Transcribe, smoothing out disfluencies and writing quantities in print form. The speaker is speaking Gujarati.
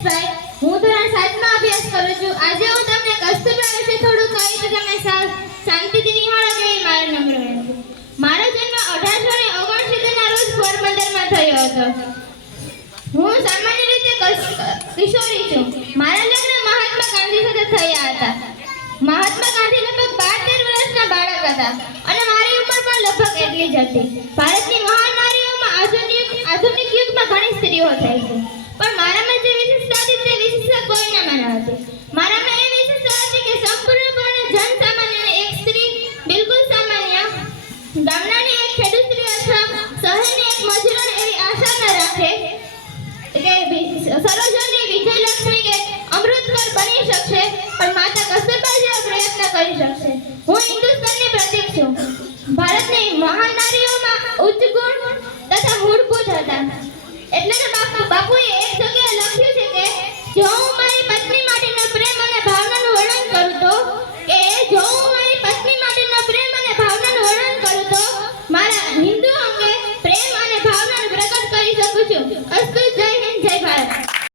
હું ધોરણ 7 માં અભ્યાસ કરું છું. આજે હું તમને કસ્તુરબા વિશે થોડું કહીશ તો તમે શાંતિથી નિહાળો કે મારો નમ્ર વિનંતી. મારો જન્મ 1869 ના રોજ પોરબંદરમાં થયો હતો. હું સામાન્ય રીતે કિશોરી છું. મારા લગ્ન મહાત્મા ગાંધી સાથે થયા હતા. મહાત્મા ગાંધી લગભગ 12-13 વર્ષના બાળક હતા અને મારી ઉંમર પણ લગભગ એટલી જ હતી. ભારતની મહાન નારીઓમાં આધુનિક યુગમાં ઘણી સ્ત્રીઓ થઈ છે, પણ મારામાં જે વિશેષતા હતી તે વિશેષતા કોઈનામાં ન હતી. મારામાં એ વિશેષતા હતી કે સંપૂર્ણપણે જનસામાન્ય એક સ્ત્રી, બિલકુલ સામાન્ય ગામડાની એક ખેડૂત સ્ત્રી અથવા શહેરની એક મજૂરન એવી આશા ન રાખે કે સરોજની, વિજયલક્ષ્મી કે અમૃતકર બની શકશે, પણ માતા કસ્તુરબા જેવા પ્રયત્ન કરી શકશે. હું હિન્દુસ્તાનની પ્રતીક છું. ભારતની મહાન નારીઓમાં ઉચ્ચ ગુણ તથા મૂળભૂત હતા. એટલે તો બાપુએ એક જગ્યાએ લખ્યું છે કે જો હું મારી પત્ની માટેનો પ્રેમ અને ભાવનાનું વર્ણન કરું તો મારા હિન્દુ અંગે પ્રેમ અને ભાવનાનું પ્રગટ કરી શકું છું.